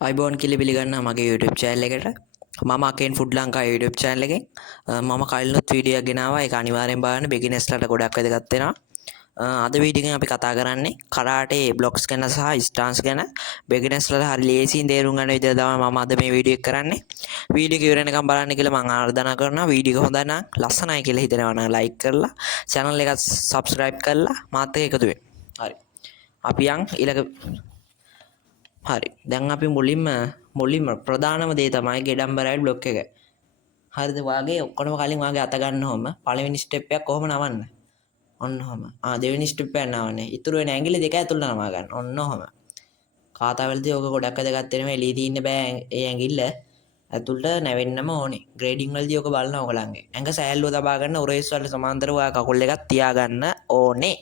අයිබෝන් කිලි පිළිගන්න මගේ YouTube channel එකට මම අකෙන් ෆුඩ් ලංකා YouTube channel එකෙන් මම කලිනුත් වීඩියෝ එකක් ගෙනාවා ඒක අනිවාර්යෙන් බලන්න beginnersලට ගොඩක් වැදගත් වෙනවා අද වීඩියෝ එකෙන් අපි කතා කරන්නේ කරාටේ blocks ගැන සහ stance ගැන beginnersලට හරි ලේසියෙන් තේරුම් ගන්න විදිහ තමයි මම අද මේ වීඩියෝ එක කරන්නේ වීඩියෝ එක ඉවර වෙනකම් බලන්න කියලා මම ආරාධනා කරනවා වීඩියෝ එක හොඳ නම් ලස්සනයි කියලා හිතනවා නම් like කරලා channel එක subscribe කරලා මාත් එක්ක එකතු වෙන්න හරි අපි යන් ඊළඟ හරි දැන් අපි මුලින්ම ප්‍රධානම දේ තමයි ගෙඩම්බරයි බ්ලොක් එක. හරිද? වාගේ ඔක්කොම කලින් වාගේ අත ගන්නවම පළවෙනි ස්ටෙප් එක කොහොම නවන්න? ඔන්න ඔහම. දෙවෙනි ස්ටෙප් එක නවන්නේ. ඉතුරු වෙන ඇඟිලි දෙක ඇතුළට නමා ගන්න. ඔන්න ඔහම. කාතාවලදී ඔක ගොඩක් වැදගත් වෙනවා. එළිය තියෙන්න බෑ ඒ ඇඟිල්ල. ඇතුළට නැවෙන්නම ඕනේ. ග්‍රේඩින් වලදී ඔක බලන්න ඕගලන්ගේ. ඇඟ සෑල්ලුව තබා ගන්න උරේස් වලට සමාන්තරව කකුල් එකක් තියා ගන්න ඕනේ.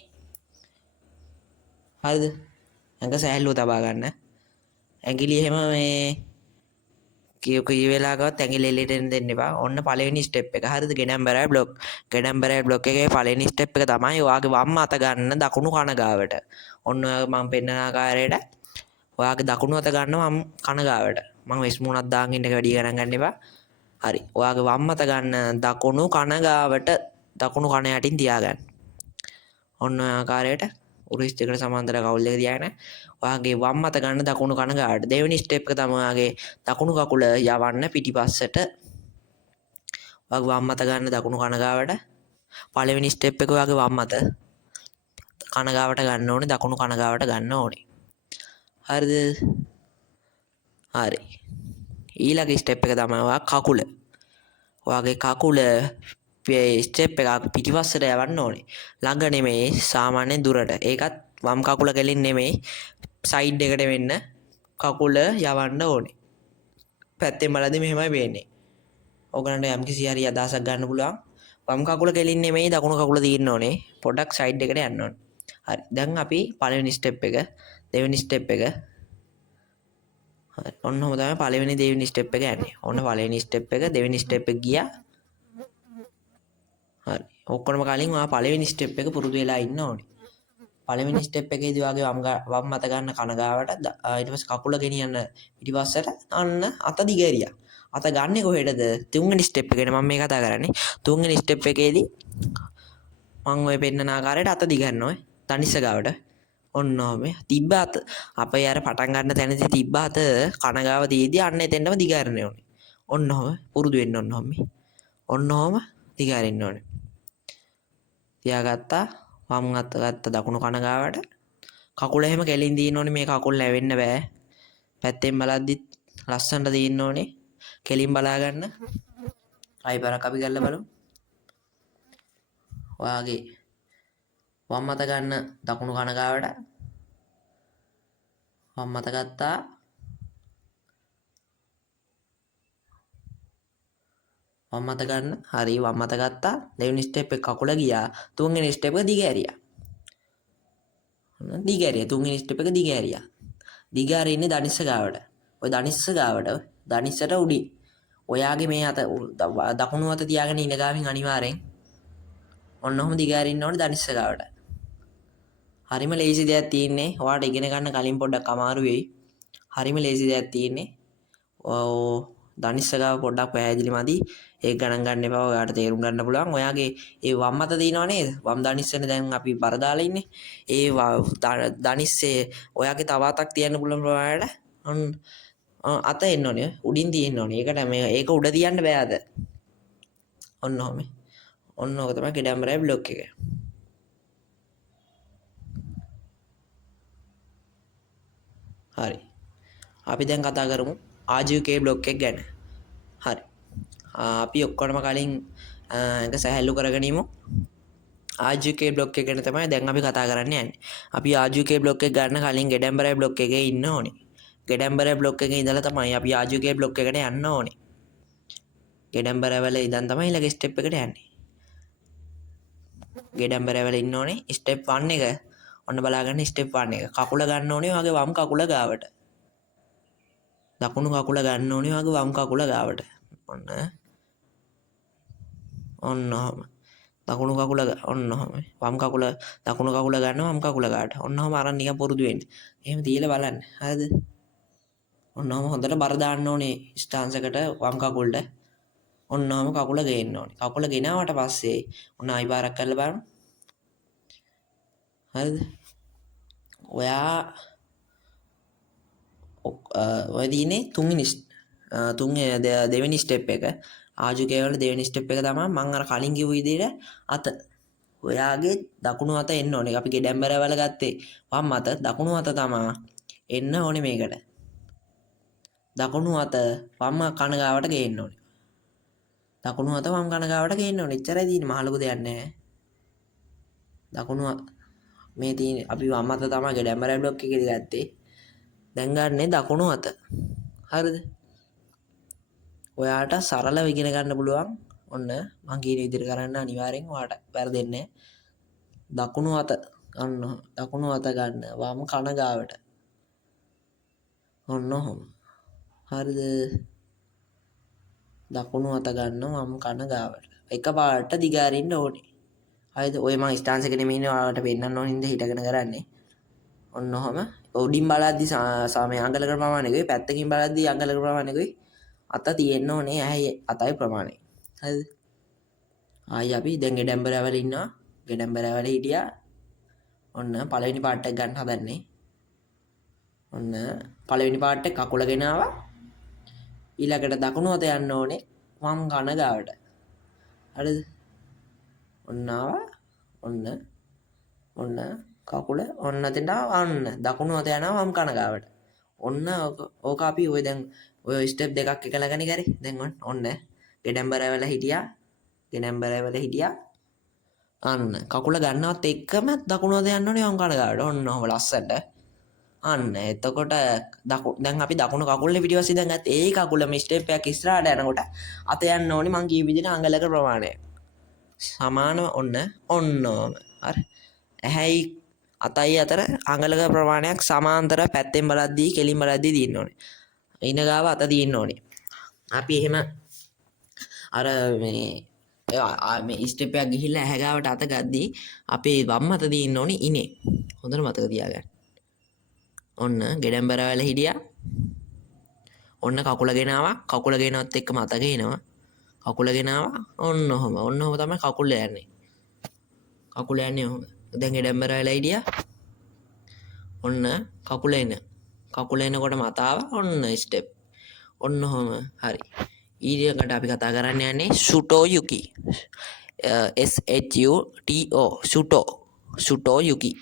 හරිද? ඇඟ සෑල්ලුව තබා ගන්න. ඇඟිලි එහෙම මේ කී වෙලාවකවත් ඇඟිලි එළියට එන්න දෙන්න එපා. ඔන්න පළවෙනි ස්ටෙප් එක. හරිද? ගෙඩම්බරයි බ්ලොක්. ගෙඩම්බරයි බ්ලොක් එකේ පළවෙනි ස්ටෙප් එක තමයි ඔයාගේ වම් අත ගන්න දකුණු කන ගාවට. ඔන්න මම පෙන්නන ආකාරයට ඔයාගේ දකුණු අත ගන්න වම් කන ගාවට. මම වෙස් මුණක් දාගෙන ඉන්න එක වැඩි ගණන් ගන්න එපා. හරි. ඔයාගේ වම් අත ගන්න දකුණු කන ගාවට දකුණු කන යටින් තියාගන්න. ඔන්න ඔය ආකාරයට උරහිස් දෙකට සමාන්තර කකුල් දෙක තියාගෙන ඔයාගේ වම් අත ගන්න දකුණු කන ගාවට. දෙවෙනි ස්ටෙප් එක තමයි ඔයාගේ දකුණු කකුල යවන්න පිටිපස්සට. ඔයාගේ වම් අත ගන්න දකුණු කන ගාවට. පළවෙනි ස්ටෙප් එක ඔයාගේ වම් අත කන ගාවට ගන්න ඕනේ දකුණු කන ගාවට ගන්න ඕනේ. හරිද? හරි. ඊළඟ ස්ටෙප් එක තමයි ඔයා කකුල. ඔයාගේ කකුල ස්ටෙප් එකක් පිටිපස්සට යවන්න ඕනේ. ළඟ නෙමෙයි සාමාන්‍ය දුරට. ඒකත් වම් කකුල කෙලින් නෙමෙයි සයිඩ් එකට වෙන්න කකුල යවන්න ඕනේ. පැත්තෙන් බලද්දි මෙහෙමයි වෙන්නේ. ඔයගලන්ට යම්කිසි හරි අදහසක් ගන්න පුළුවන්. වම් කකුල කෙලින් නෙමෙයි දකුණු කකුල තියෙන්න ඕනේ. පොඩක් සයිඩ් එකට යන්න ඕනේ. හරි. දැන් අපි පළවෙනි ස්ටෙප් එක, දෙවෙනි ස්ටෙප් එක. හරි. ඔන්න ඔහොම තමයි පළවෙනි දෙවෙනි ස්ටෙප් එක යන්නේ. ඔන්න පළවෙනි ස්ටෙප් එක, දෙවෙනි ස්ටෙප් එක ගියා. හරි. ඔක්කොම කලින් ඔයා පළවෙනි ස්ටෙප් එක පුරුදු වෙලා ඉන්න ඕනේ. පළවෙනි ස්ටෙප් එකේදී ඔයාගේ වම් අත ගන්න කන ගාවට ඊට පස්සේ කකුල ගෙනියන්න පිටිපස්සට අන්න අත දිගහැරියා. අත ගන්නෙ කොහෙටද? තුන්වෙනි ස්ටෙප් එකට මම මේ කතා කරන්නේ. තුන්වෙනි ස්ටෙප් එකේදී මම ඔය පෙන්නන ආකාරයට අත දිගහැරනවා. තනිස්ස ගාවට. ඔන්න ඔහම. තිබ්බ අත අපේ අර පටන් ගන්න තැනදී තිබ්බ අත කන ගාව තියදී අන්න එතෙන්ටම දිගහැරෙන්න ඕනේ. ඔන්න ඔහම පුරුදු වෙන්න ඕන ඔහම. ඔන්න ඔහම දිගහැරෙන්න ඕනේ. තියාගත්තා. වම් අත ගත්ත දකුණු කන ගාවට. කකුල එහෙම කෙලින් දින්න ඕනේ මේ කකුල් නැවෙන්න බෑ. පැත්තෙන් බලද්දිත් ලස්සනට දින්න ඕනේ. කෙලින් බලා ගන්න. ආයි බරක් අපි ගල්ලා බලමු. ඔයාගේ වම් අත ගන්න දකුණු කන ගාවට. වම් අත ගත්තා. වම් අත ගන්න. හරි වම් අත ගත්තා. දෙවෙනි ස්ටෙප් එක කකුල ගියා. තුන්වෙනි ස්ටෙප් එක දිගහැරියා. දිගහැරියා. තුන්වෙනි ස්ටෙප් එක දිගහැරියා. දිගහැරී ඉන්නේ දනිස්ස ගාවට. ඔය දනිස්ස ගාවට දනිස්සට උඩින්. ඔයාගේ මේ අත දකුණු අත තියාගෙන ඉන්න ගාමින් අනිවාර්යෙන් ඔන්න ඔහොම දිගහැරින්න ඕනේ දනිස්ස ගාවට. හරිම ලේසි දෙයක් තියෙන්නේ. ඔයාලට ඉගෙන ගන්න කලින් පොඩ්ඩක් අමාරු වෙයි. හරිම ලේසි දෙයක් තියෙන්නේ. දනිස්ස ගාව පොඩ්ඩක් පැහැදිලි මදි. ඒක ගණන් ගන්න එපා. ඔයාලට තේරුම් ගන්න පුළුවන්. ඔයාගේ ඒ වම් අත දිනව නේද? වම් දනිස්සනේ දැන් අපි බර දාලා ඉන්නේ. ඒ දනිස්සේ ඔයාගේ තව අතක් තියන්න පුළුවන් ප්‍රමාණයට අත එන්න ඕනේ. උඩින් තියෙන්න ඕනේ. ඒකට මේ ඒක උඩ තියන්න බෑ අද. ඔන්න ඔහම. ඔන්න ඔක තමයි ගෙඩම්බරයි බ්ලොක් එක. හරි. අපි දැන් කතා කරමු ආජීවකේ බ්ලොක් එක ගැන. හරි. අපි ඔක්කොම කලින් එක සැහැල්ලු කරගෙන ඉමු. ආජීවකේ බ්ලොක් එක ගැන තමයි දැන් අපි කතා කරන්න යන්නේ. අපි ආජීවකේ බ්ලොක් එක ගන්න කලින් ගෙඩම්බරයි බ්ලොක් එකේ ඉන්න ඕනේ. ගෙඩම්බරයි බ්ලොක් එකේ ඉඳලා තමයි අපි ආජීවකේ බ්ලොක් එකට යන්න ඕනේ. ගෙඩම්බරයි වල ඉඳන් තමයි ඊළඟ ස්ටෙප් එකට යන්නේ. ගෙඩම්බරයි වල ඉන්න ඕනේ. ස්ටෙප් 1 එක ඔන්න බලාගන්න ස්ටෙප් 1 එක. කකුල ගන්න ඕනේ ඔයාගේ වම් කකුල ගාවට. දකුණු කකුල ගන්න ඕනේ ඔයාගේ වම් කකුල ගාවට. ඔන්න ඔහම. දකුණු කකුල ඔන්න ඔහම. වම් කකුල දකුණු කකුල ගන්න වම් කකුල ගාවට. ඔන්න ඔහම අරන් නිකන් පුරුදු වෙන්න. එහෙම තියලා බලන්න. හරිද? ඔන්නෝම හොඳට බර දාන්න ඕනේ ස්ටාන්ස් එකට වම් කකුලට. ඔන්නෝම කකුල ගේන්න ඕනේ. කකුල ගෙනාවට පස්සේ ඔන්න ආයි පාරක් කරලා බලන්න. හරිද? ඔයා ඔය දිනේ දෙවෙනි ස්ටෙප් එක ආජුකේ වල දෙවෙනි ස්ටෙප් එක තමයි මම අර කලින් කිව්ව විදිහට අත ඔයාගේ දකුණු අත එන්න ඕනේ. අපි ගෙඩැම්බර වල ගත්තේ වම් අත, දකුණු අත තමයි එන්න ඕනේ මේකට. දකුණු අත වම් කන ගාවට ගේන්න ඕනේ. දකුණු අත වම් කන ගාවට ගේන්න ඕනේ. එච්චරයි තියෙන්නේ. මහ ලොකු දෙයක් නෑ. දකුණු මේ තියෙන අපි වම් අත තමයි ගෙඩැම්බර බ්ලොක් එකේදී ගත්තේ. දැන් ගන්නෙ දකුණු අත. හරිද? ඔයාට සරලව ඉගෙන ගන්න පුළුවන්. ඔන්න මං කියන විදිහට කරන්න අනිවාර්යෙන් ඔයාට වැරදෙන්නේ නැහැ. දකුණු අත ගන්න. දකුණු අත ගන්න වම් කන ගාවට. ඔන්න ඔහොම. හරිද? දකුණු අත ගන්න වම් කන ගාවට. එකපාරට දිග අරින්න ඕනේ. හරිද? ඔය මං ස්ටාන්ස් එකේ නෙමෙයි ඔයාලට පෙන්නන්න ඕනින්ද හිටගෙන කරන්නේ. ඔන්න ඔහොම. උඩින් බලද්දි සාමය අඟලක ප්‍රමාණයකයි පැත්තකින් බලද්දි අඟලක ප්‍රමාණයකයි අත තියෙන්න ඕනේ ඇයි අතයි ප්‍රමාණය. හරිද? ආයි අපි දැන් ගෙඩැම්බර වල ඉන්නවා. ගෙඩැම්බර වල හිටියා. ඔන්න පළවෙනි පාර්ට් එක ගන්න හදන්නේ. ඔන්න පළවෙනි පාර්ට් එක කකුල ගෙනාවා. ඊළඟට දකුණු අත යන්න ඕනේ වම් කන ගාවට. හරිද? ඔන්න ආවා. ඔන්න කකුල ඔන්න තෙන්ට අන්න දකුණු අත යනවා වම් කන ගාවට. ඔන්න ඕක අපි ඔය දැන් ඔය ස්ටෙප් දෙකක් එකලගෙන කරේ. දැන් ඔන්න ගෙඩැම්බර වල හිටියා. ගෙඩැම්බර වල හිටියා. අන්න කකුල ගන්නවත් එක්කම දකුණු අත යන්න ඕනේ වම් කන ගාවට. ඔන්න ඔහොම ලස්සනට. අන්න එතකොට දැන් අපි දකුණු කකුලේ පිටිපස්සේ දැන් ගත්ත ඒ කකුල මේ ස්ටෙප් එකක් ඉස්සරහට යනකොට අත යන්න ඕනේ මං කිය විදිහට අඟලක ප්‍රමාණය. සමානව ඔන්න හරි. ඇහැයි අතයි අතර අඟලක ප්‍රමාණයක් සමාන්තර පැත්තෙන් බලද්දී කෙලින් බලද්දී තියෙන්න ඕනේ. ඉන ගාව අත තියෙන්න ඕනේ. අපි එහෙම අර මේ ස්ටෙප් එකක් ගිහිල්ලා ඇහැ ගාවට අත ගද්දී අපේ වම් අත තියෙන්න ඕනේ ඉනේ. හොඳට මතක තියාගන්න. ඔන්න ගෙඩැම්බර වල හිටියා. ඔන්න කකුල ගෙනාවා. කකුල ගෙනවත් එක්කම අත ගේනවා. කකුල ගෙනාවා. ඔන්න ඔහොම තමයි කකුල යන්නේ. කකුල යන්නේ ඔහොම. දැන් ගෙඩැම්බර වල හිටියා. ඔන්න කකුල එනකොට මතාව ඔන්න ස්ටෙප්. ඔන්න ඔහොම හරි. ඊළඟට අපි කතා කරන්න යන්නේ සුටෝ යුකි. SHUTO සුටෝ යුකි.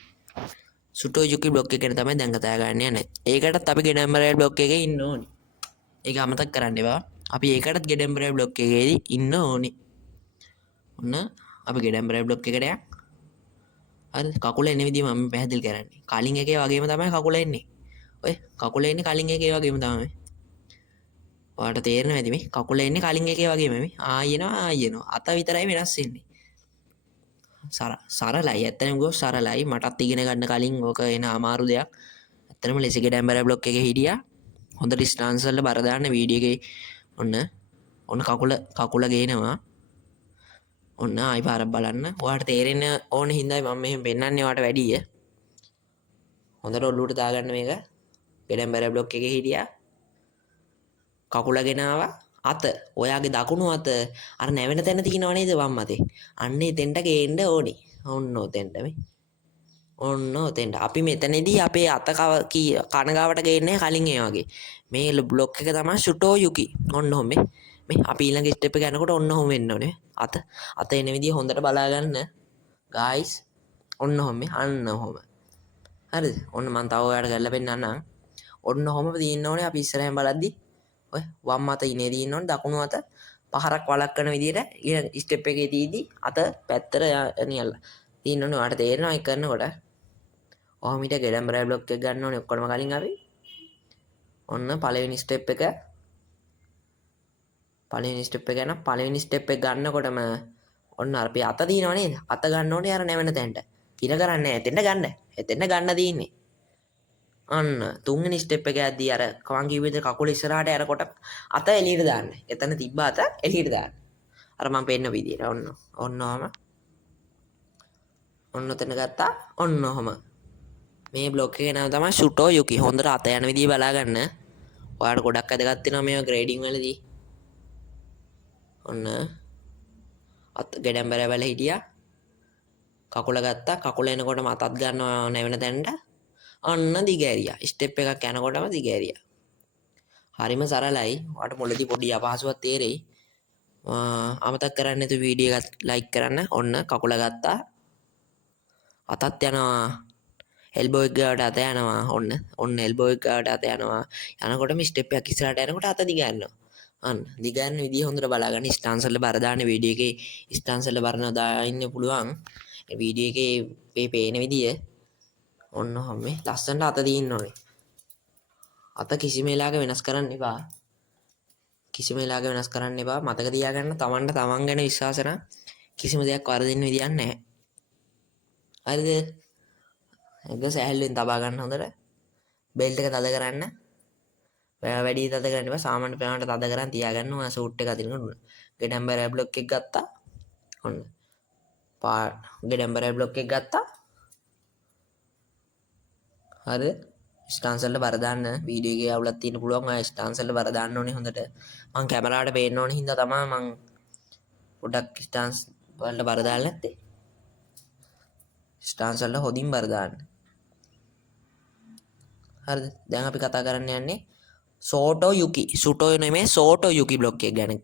සුටෝ යුකි බ්ලොක් එකේ තමයි දැන් කතා කරන්න යන්නේ. ඒකටත් අපි ගෙඩැම්බර බ්ලොක් එකේ ඉන්න ඕනේ. ඒක අමතක කරන්න එපා. අපි ඒකටත් ගෙඩැම්බර බ්ලොක් එකේදී ඉන්න ඕනේ. ඔන්න අපි ගෙඩැම්බර බ්ලොක් එකට යන්න. හරි කකුල එන විදිහ මම පැහැදිලි කරන්නේ. කලින් එකේ වගේම තමයි කකුල එන්නේ. ඔය කකුල එන්නේ කලින් එකේ වගේම තමයි. ඔයාලට තේරෙනවද ඇති මේ කකුල එන්නේ කලින් එකේ වගේම මේ ආයෙනවා අත විතරයි වෙනස් වෙන්නේ. සරලයි ඇත්තටම ගෝ සරලයි. මටත් ඉගෙන ගන්න කලින් ඕක එන අමාරු දෙයක්. ඇත්තටම ලෙස ගෙඩැම්බර බ්ලොක් එකේ හිටියා. හොඳට ස්ටාන්ස් වල බර දාන්න වීඩියෝ එකේ ඔන්න කකුල ගේනවා. ඔන්න ආයි පාරක් බලන්න. ඔයාලට තේරෙන්න ඕන හින්දායි මම මෙහෙම පෙන්නන්නේ ඔයාලට වැඩිය. හොඳට ඔළුවට දාගන්න මේක. ගෙඩැම්බර බ්ලොක් එකේ හිටියා. කකුල ගෙනාවා. අත ඔයාගේ දකුණු අත අර නැවෙන තැන තියෙනව නේද වම් අතේ. අන්න එතෙන්ට ගේන්න ඕනි. ඔන්න ඔතෙන්ට මේ. ඔන්න ඔතෙන්ට. අපි මෙතනදී අපේ අත කන ගාවට ගේන්නේ කලින් ඒ වගේ. මේ බ්ලොක් එක තමයි සුටෝ යුකි. ඔන්න ඔහොම මේ අපි ඊළඟ ස්ටෙප් එක යනකොට ඔන්න ඔහොම වෙන්න ඕනේ. අත එන විදිය හොඳට බලා ගන්න ගායිස්. ඔන්න ඔහොම අන්න ඔහොම. හරිද? ඔන්න මම තව ඔයාලට කරලා පෙන්නන්නම්. ඔන්න ඔහොම තියෙන්න ඕනේ අපි ඉස්සරහෙන් බලද්දි. ඔය වම් අත ඉනේ තියෙන්න ඕනේ. දකුණු අත පහරක් වළක්වන විදියට ඊළඟ ස්ටෙප් එකේ තීදී අත පැත්තට නියල්ලා තියෙන්න ඕනේ. ඔයාලට තේරෙනවා ඒක කරනකොට. ඔහොම ඊට ගෙඩැම්බර බ්ලොක් එක ගන්න ඕනේ ඔක්කොම කලින් අපි. ඔන්න පළවෙනි ස්ටෙප් එක. පළවෙනි ස්ටෙප් එක ගන්නකොටම ඔන්න අපි අත දිනව නේද? අත ගන්න ඕනේ අර නැවෙන තැනට. කින කරන්නේ එතෙන්ට ගන්න. එතෙන්ට ගන්න තියෙන්නේ. අන්න තුන්වෙනි ස්ටෙප් එක යද්දී අර කවන් කිව්ව විදිහට කකුල ඉස්සරහට යනකොට අත එළියට දාන්න. එතන තිබ්බ අත එළියට දාන්න. අර මම පෙන්න විදිහට ඔන්නෝම. ඔන්න ඔතන ගත්තා. ඔන්න ඔහම. මේ බ්ලොක් එකේ නම තමයි සුටෝ යුකි. හොඳට අත යන විදිහ බලා ගන්න. ඔයාලට ගොඩක් වැදගත් වෙනවා මේවා ග්‍රේඩින් වලදී. ඔන්න අත් ගෙඩම්බරෑ වල හිටියා. කකුල ගත්තා. කකුල එනකොට මතත් ගන්නවා නැවෙන තැනට. අන්න දිගෑරියා. ස්ටෙප් එකක් යනකොටම දිගෑරියා. හරිම සරලයි. ඔයාලට මුලදී පොඩි අපහසුවක් තේරෙයි. අමතක කරන්න නැතුව වීඩියෝ එකත් ලයික් කරන්න. ඔන්න කකුල ගත්තා. අතත් යනවා. එල්බෝ එක ගාවට අත යනවා. ඔන්න එල්බෝ එක ගාවට අත යනවා. යනකොටම ස්ටෙප් එකක් ඉස්සරහට යනකොට අත දිගෑරනවා. අන්න දිගෑරන විදිය හොඳට බලාගන්න. ස්ටාන්ස් වල බර දාන්න වීඩියෝ එකේ ස්ටාන්ස් වල බර දාන්න පුළුවන්. වීඩියෝ එකේ මේ පේන විදිය ඔන්න ඔහොම ලස්සනට අත දින්න ඕනේ. අත කිසිම වෙලාවක වෙනස් කරන්න එපා. කිසිම වෙලාවක වෙනස් කරන්න එපා. මතක තියාගන්න තමන්ට තමන් ගැන විශ්වාස නම් කිසිම දෙයක් වරදින්න විදියක් නැහැ. හරිද? ඒක සෑහලුවෙන් තබා ගන්න හොඳට. බෙල්ට් එක තද කරන්න. වැඩි තද කරන්න එපා. සාමාන්‍ය ප්‍රමාණයට තද කරන් තියාගන්න. ඔය සූට් එක අදිනකොට ගෙඩම්බරෑ බ්ලොක් එක ගත්තා. ඔන්න. ගෙඩම්බරෑ බ්ලොක් එක ගත්තා. හරි ස්ටාන්ස් වලට බර දාන්න වීඩියෝ එකේ අවුලක් තියෙන්න පුළුවන්. ඔය ස්ටාන්ස් වලට බර දාන්න ඕනේ හොඳට. මම කැමරාවට පේන්න ඕනේ හින්දා තමයි මම පොඩ්ඩක් ස්ටාන්ස් වලට බර දාලා නැත්තේ. ස්ටාන්ස් වලට හොදින් බර දාන්න. හරිද? දැන් අපි කතා කරන්න යන්නේ සෝටෝ යුකි. සුටෝ නෙමෙයි සෝටෝ යුකි බ්ලොක් එක ගැන.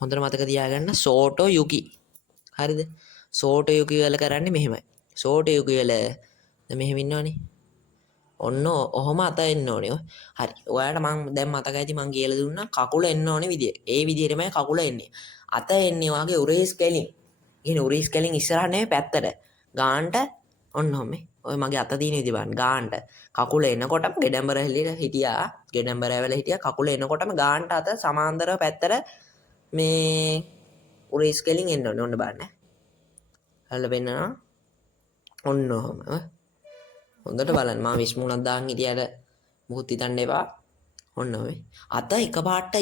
හොඳට මතක තියාගන්න සෝටෝ යුකි. හරිද? සෝටෝ යුකි වල කරන්නේ මෙහෙමයි. සෝටෝ යුකි වල මෙහෙම ඉන්නවනේ. ඔන්න ඔහොම අත එන්න ඕනේ. හරි. ඔයාලට මම දැන් මතක ඇති මම කියලා දුන්නා කකුල එන්න ඕනේ විදිය. ඒ විදියටමයි කකුල එන්නේ. අත එන්නේ වාගේ උරේස් කෙලින්. ඉන්නේ උරේස් කෙලින් ඉස්සරහ නෙමෙයි පැත්තට. ගානට ඔන්න ඔහොම. ඔය මගේ අත තියෙන විදිය බලන්න. ගානට කකුල එනකොටම ගෙඩම්බර හැලියට හිටියා. ගෙඩම්බර ඇවල හිටියා. කකුල එනකොටම ගානට අත සමාන්තරව පැත්තට මේ උරේස් කෙලින් එන්න ඕනේ. ඔන්න බලන්න. හල්ල වෙන්නවා. ඔන්න ඔහොම. හොඳට බලන්න මම විශ්මුණක් දාන් හිටියට මුකුත් හිතන්න එපා. ඔන්න ඔය. අත එකපාරට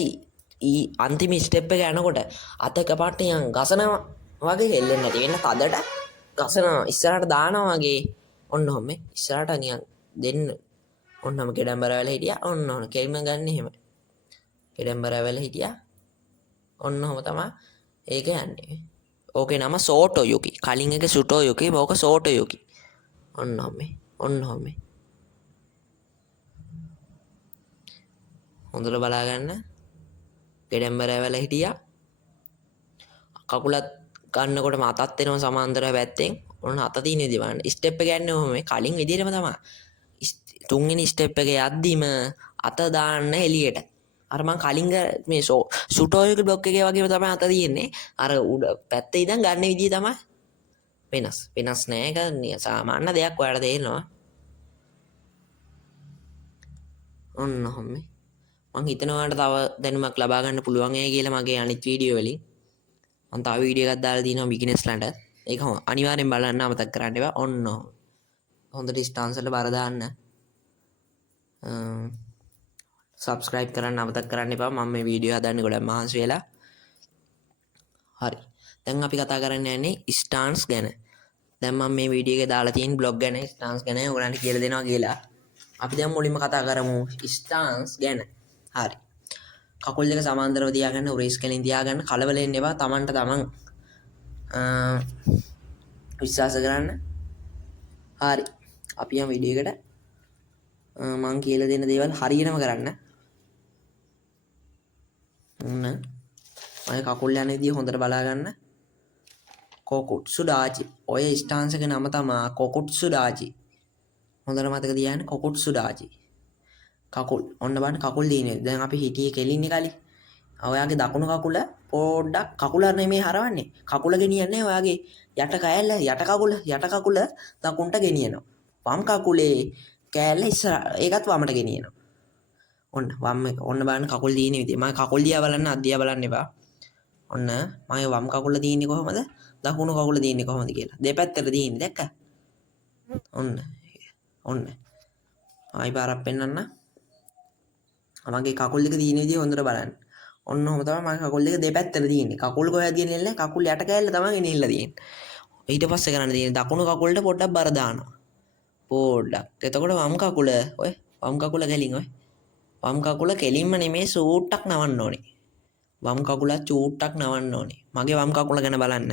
අන්තිම ස්ටෙප් එක යනකොට අත එකපාරට යන් ගසනවා වගේ හෙල්ලෙන්නේ නැති වෙන්න තදට ගසනවා ඉස්සරහට දානවා වගේ. ඔන්න ඔහොම ඉස්සරහට නිකන් දෙන්න. ඔන්නම ගෙඩම්බරවල හිටියා. ඔන්න ඔන්න කෙලිම ගන්න එහෙම. ගෙඩම්බරවල හිටියා. ඔන්න ඔහොම තමයි ඒක යන්නේ. ඕකේ නම සෝටෝ යුකි. කලින් එක සුටෝ යුකි. ඕක සෝටෝ යුකි. ඔන්න ඔහොම. ඔන්න ඔහොම. හොඳට බලාගන්න. ගෙඩම්බරෑ වල හිටියා. කකුලත් ගන්නකොටම අතත් එනවා සමාන්තරව පැත්තෙන්. ඔන්න අත තියෙන විදිහ බලන්න. ස්ටෙප් එක යන්නේ ඔහොම. කලින් විදිහටම තමයි. තුන්වෙනි ස්ටෙප් එක යද්දිම අත දාන්න එළියට. අර මං කලින් මේ සුටෝයක බ්ලොක් එකේ වගේම තමයි අත තියෙන්නේ. අර උඩ පැත්තේ ඉඳන් ගන්න විදිහ තමයි වෙනස් නෑ. ඒක සාමාන්‍ය දෙයක් ඔයාලට තේරෙනවා. ඔන්න ඔහොම. මං හිතනවා තව දැනුමක් ලබා ගන්න පුළුවන් කියලා මගේ අනිත් වීඩියෝ වලින්. මං තව වීඩියෝ එකක් දාලා තියෙනවා බිග්ිනර්ස්ලන්ට. ඒක අනිවාර්යෙන් බලන්න අමතක කරන්න එපා. ඔන්න හොඳට ස්ටාන්ස් වල බර දාන්න. සබස්ක්‍රයිබ් කරන්න අමතක කරන්න එපා. මම මේ වීඩියෝ හදන්නේ ගොඩක් මහන්සි වෙලා. හරි. දැන් අපි කතා කරන්න යන්නේ ස්ටාන්ස් ගැන. දැන් මම මේ වීඩියෝ එකේ දාලා තියෙන බ්ලොග් ගැන ස්ටාන්ස් ගැන ඔයගලන්ට කියලා දෙනවා කියලා. අපි දැන් මුලින්ම කතා කරමු ස්ටාන්ස් ගැන. හරි. කකුල් දෙක සමාන්තරව තියාගන්න උරේස් කෙලින් තියාගන්න කලබල වෙන්න එපා. තමන්ට තමන් විශ්වාස කරන්න. හරි. අපි යමු වීඩියෝ එකට. මං කියලා දෙන දේවල් හරියටම කරන්න. ඔන්න මම කකුල් යන විදිය හොඳට බලා ගන්න. කොකුට්සුඩාචි. ඔය ස්ටාන්ස් එක නම තමයි කොකුට්සුඩාචි. හොඳට මතක තියාගන්න කොකුට්සුඩාචි. කකුල් ඔන්න බලන්න කකුල් දිනේ. දැන් අපි හිටියේ කෙලින්නේ කලින්. ඔයාගේ දකුණු කකුල පොඩ්ඩක් කකුල නෙමෙයි හරවන්නේ. කකුල ගෙනියන්නේ ඔයාගේ යට කෑල්ල යට කකුල දකුණට ගෙනියනවා. වම් කකුලේ කෑල්ල ඉස්සර ඒකත් වමට ගෙනියනවා. ඔන්න වම් ඔන්න බලන්න කකුල් දින විදිය. මම කකුල් දිහා බලන්න අත් දිහා බලන්න එපා. ඔන්න මම වම් කකුල දින්නේ කොහමද? දකුණු කකුල දින්නේ කොහමද කියලා. දෙපැත්තට දින්නේ දැක්ක? ඔන්න. ආයි පාරක් පෙන්නන්න. මගේ කකුල් දෙක දින විදිය හොඳට බලන්න. ඔන්න ඔහොම තමයි මගේ කකුල් දෙක දෙපැත්තට දින්නේ. කකුල් කොහෙද ගෙනියන්නේ? කකුල් යට කෑල්ල තමයි ගෙනියලා තියෙන්නේ. ඊට පස්සේ කරන්න තියෙන්නේ දකුණු කකුලට පොඩ්ඩක් බර දානවා. පොඩ්ඩක්. එතකොට වම් කකුල ඔය වම් කකුල ගැලින් ඔය වම් කකුල කෙලින්ම නෙමේ සූට්ටක් නවන්න ඕනේ. වම් කකුලත් චූට්ටක් නවන්න ඕනේ. මගේ වම් කකුල ගැන බලන්න.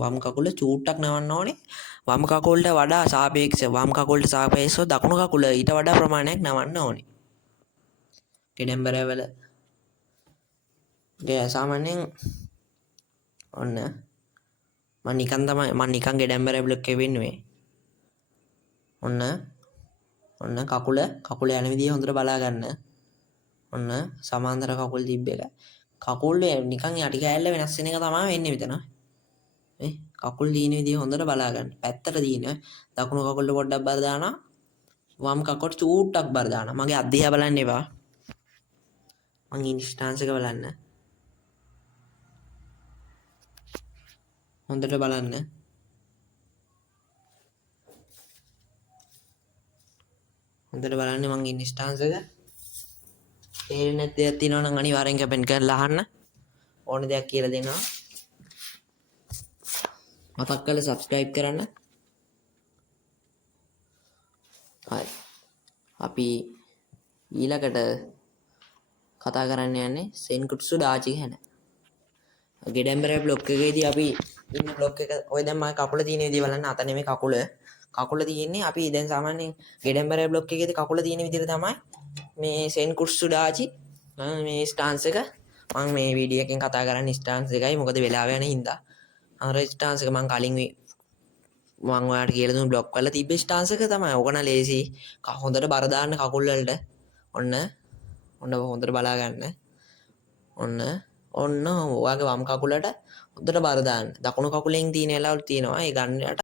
වම් කකුල චූට්ටක් නවන්න ඕනේ. වම් කකුලට වඩා සාපේක්ෂව වම් කකුලට සාපේක්ෂව දකුණු කකුල ඊට වඩා ප්‍රමාණයක් නවන්න ඕනේ. ගෙඩැම්බරවල සාමාන්‍යයෙන් ඔන්න මම නිකන් ගෙඩැම්බර බ්ලොක් එකේ වෙන්නුවේ. ඔන්න කකුල යන විදිය හොඳට බලා ගන්න. ඔන්න සමාන්තර කකුල් තිබ්බ එක. කකුල් නිකන් යටි කෑල්ල වෙනස් වෙන එක තමයි වෙන්නේ මෙතන. කකුල් දින විදිය හොඳට බලා ගන්න. පැත්තට දින දකුණු කකුලට පොඩ්ඩක් බර දානවා. වම් කකුලට චූට්ටක් බර දානවා. මගේ අත් දිහා බලන්න එපා. මං ඉන්ස්ටාන්ස් එක බලන්න. හොඳට බලන්න. හොඳට බලන්න මං ඉන්ස්ටාන්ස් එක. තේරෙන්නේ නැති දේවල් තියෙනවා නම් අනිවාර්යෙන් කමෙන්ට් කරලා අහන්න. ඕන දෙයක් කියලා දෙනවා. මතක් කරලා subscribe කරන්න. හරි. අපි ඊළඟට කතා කරන්න යන්නේ සෙන්කුට්සු ඩාචි ගැන. ගෙඩැම්බර බ්ලොක් එකේදී අපි ඉන්න බ්ලොක් එක ඔය දැන් මම කකුල තියෙන විදිහ බලන්න. අත නෙමෙයි කකුල තියෙන්නේ. අපි දැන් සාමාන්‍යයෙන් ගෙඩැම්බර බ්ලොක් එකේදී කකුල තියෙන විදිහට තමයි මේ සෙන්කුට්සු ඩාචි මේ ස්ටාන්ස් එක මම මේ වීඩියෝ එකෙන් කතා කරන්නේ ස්ටාන්ස් එකයි. මොකද වෙලාව යන හින්දා අර ස්ටාන්ස් එක මම කලින් මම ඔයාලට කියලා දුන්න බ්ලොක් වල තිබ්බ ස්ටාන්ස් එක තමයි. ඕක නම් ලේසි. හොඳට බර දාන්න කකුල් වලට. ඔන්න හොඳට බලා ගන්න. ඔන්න ඔයාගේ වම් කකුලට හොඳට බර දාන්න. දකුණු කකුලෙන් තියෙන වෙලාවල් තියෙනවා. ඒ ගන්නට